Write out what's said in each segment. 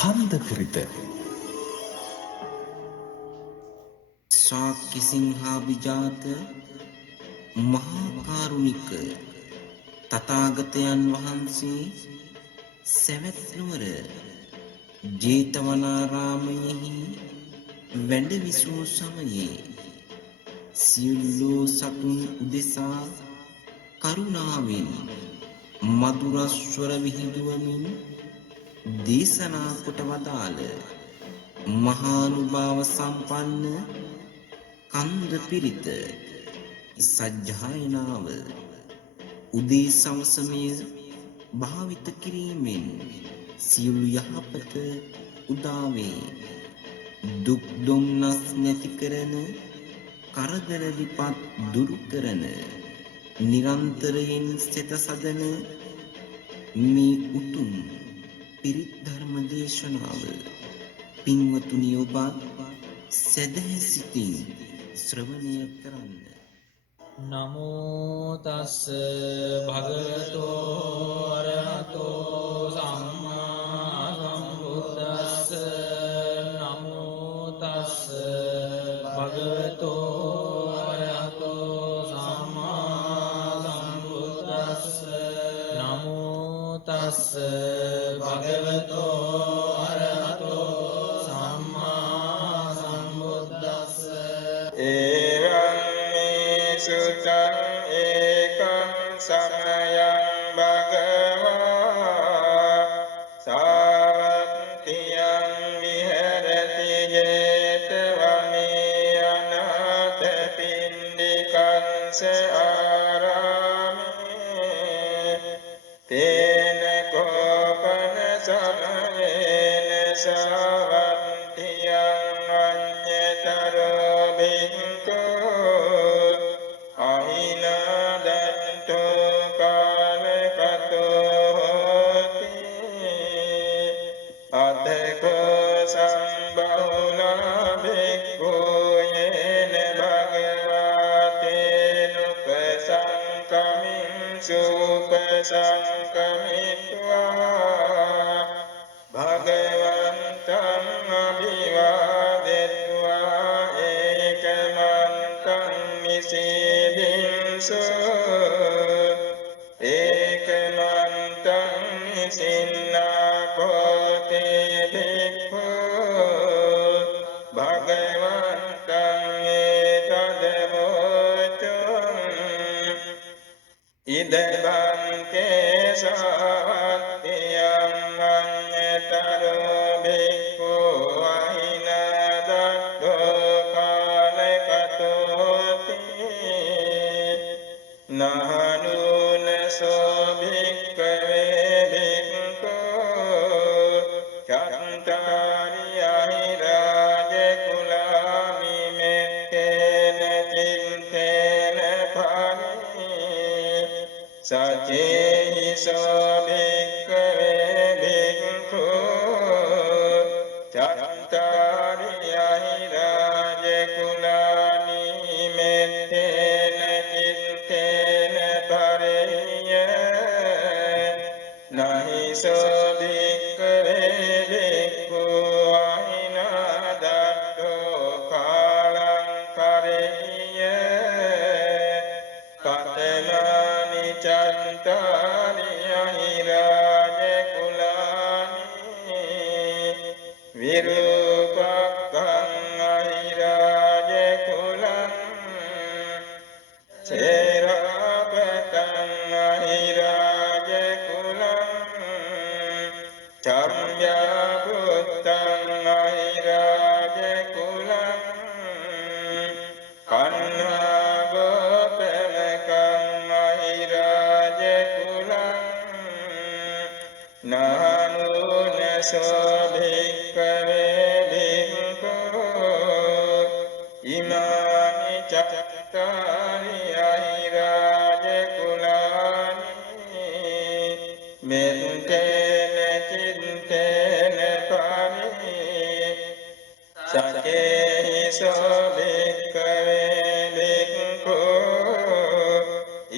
කන්දපුරිත ශාක්‍ය සිංහාභිජාත මහා කාරුණික තථාගතයන් වහන්සේ සවැත් නුවර ජේතවනාරාමයෙහි වැඩ විසූ සමයේ සියලු සතුන් උදෙසා කරුණාවෙන් මధుරස්වර විහිදුවමින් දේශනා කොට වදාළ මහානුභාව සම්පන්න කන්ද පිරිත සජ්ජායනාව උදේ සවසමය භාවිත කිරීමෙන් සියලු යහපත උදාවේ දුක් දුම්නස් නැති කරන කරදර විපත් දුරු කරන නිරන්තරයෙන් සිත සදන මේ උතුම් පිරිත් ධර්ම දේශනාව පින්වතුනි ඔබත් සදහැ සිතින් ශ්‍රවණය කරන්න. නමෝ තස්ස භගවතෝ අරහතෝ සම්මා සම්බුද්දස්ස නමෝ තස්ස භගවතෝ අරහතෝ සම්මා සම්බුද්දස්ස නමෝ තස්ස භගවතෝ අරහතෝ සම්මා සම්බුද්දස්ස සුතං ඒකං සමයං භගවා සාවත්තියං විහෙරති ජේතවනේ අනාථ පිණ්ඩිකං ආරාමේ තේන කෝපන සමයේන සාවත්තියං අඤ්ඤතරෝ බික්ඛෝ සංකමිත්වා භගවන්තං අභිවාදෙත්වා ඒකමන්තං නිසීදින්සු ඒකමන්තං නිසින්නාකෝතේ භික්ඛු භගවන්තං ඒතදවෝචං ඉදබන්තේ සාවත්තියං අඤ්ඤතරෝ භික්ඛු අහිනදත්තෝ කාලකතෝති නහනුනසෝ භික්ඛවේ භික්ඛු චත්තාරි අහිරාජ කුලාමි මෙත්තේන චිත්තේන සචේහි සෝභික්ඛවේ භික්ඛු චත්තාරි අහිරාජ කුලානි මෙත්තේන චිත්තේන පරේය නහි සෝභික්ඛවේ භික්ඛු අහිනදත්තෝ කාලං කරේය කතමානි චත්තාරි අහිරාජ කුලානි විරූපක්ඛං අහිරාජ කුලං සේරාපතං අහිරාජ කුලං චම්යාපුත්තං අහිරාජ කුලං කන්නාගෝපමකං අහිරාජ කුලං නානුනසෝ භික්ඛවේ භික්ඛු ඉමානි චත්තාරි අහිරාජ කුලානි මෙත්තේන චිත්තේන පරි සචේහි සෝ භික්ඛවේ භික්ඛු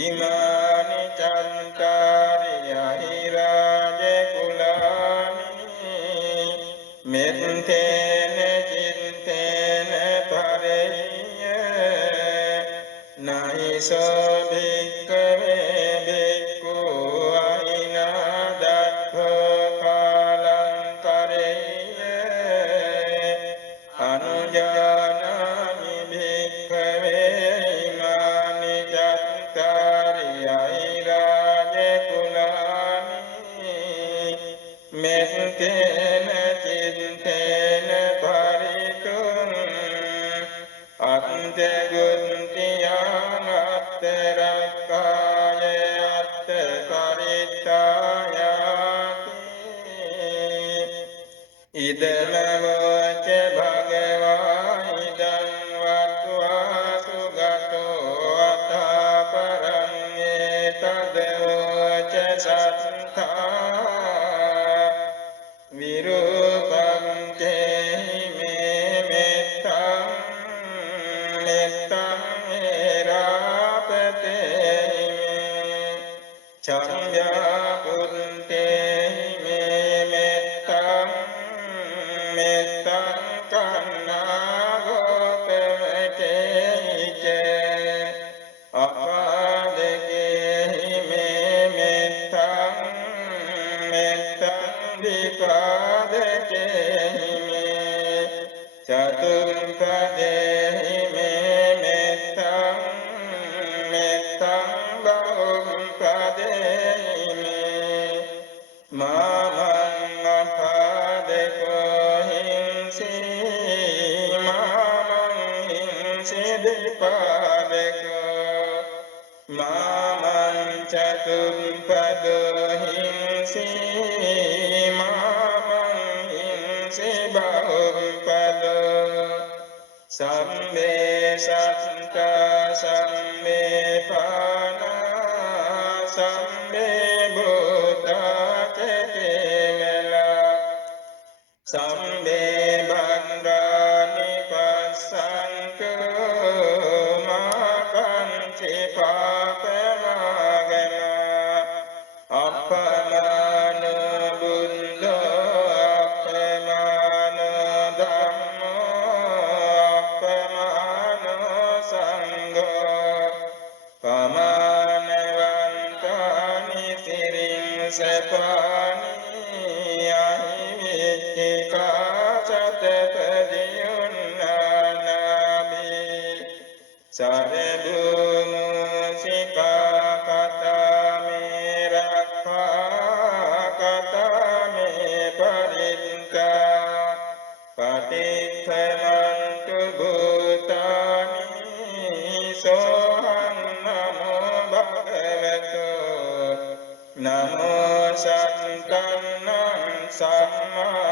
ඉමානි චත්තාරි අහිරාජ කුලානි ඉතිසෝ භික්ඛවේ භික්ඛු අහිනා දත්ථෝ කාලං කරෙය්‍ය අනුජානාමි භික්ඛවේ ඉමානි චත්තාරි අහිරාජ කුලානි මෙත්තේන චිත්තේන පරිතුං අත්ථගුන්තියං අත්තරක්කාය අත්තකරිත්තායාති ඉදමවච භගවා ඉදං වත්වා සුගතෝ අතපරං ඒතදවච සත්තා විරූපං තේහි මේ මෙත්තං මෙත්තං ඒරාපතේහි මේ චම්යාපුත්තේහි මේ මෙත්තං මෙත්තං කන්නාගෝතමකේහි ච අපාදකේහි මේ මෙත්තං මෙත්තං විපාදකේහි මේ චතුම්පදේහි මේ මෙත්තං මෙත්තං බහුම්පදේහි මේ මාමං අපාදකෝ හිංසී මාමං හිංසී දෙපාදකෝ මාමං චතුම්පදෝ හිංසී මාමං හිංසී බහුම්පදෝ සම්මේ සත්තා සම්මේ පානා සම්මේ භූතා චේමලා සම්මේ බන්ධානි පස්සන්තු මාකංචි පාපමාගම අපමාන බුද්ධෝ අපමාන ධම්මෝ අපමාන සංඝෝ පමානවන්තානි සිරින් සපානි අහිවිච්චිකා සතපදියුන්නානාබි සරබුමුසිකා කතාමේ රක්ඛා කතාමේ පරිත්තා පටිච්චසමුප්පාදන්තු භූතානි සෝහං නමෝ භගවතෝ නමෝ සත්තං සම්මා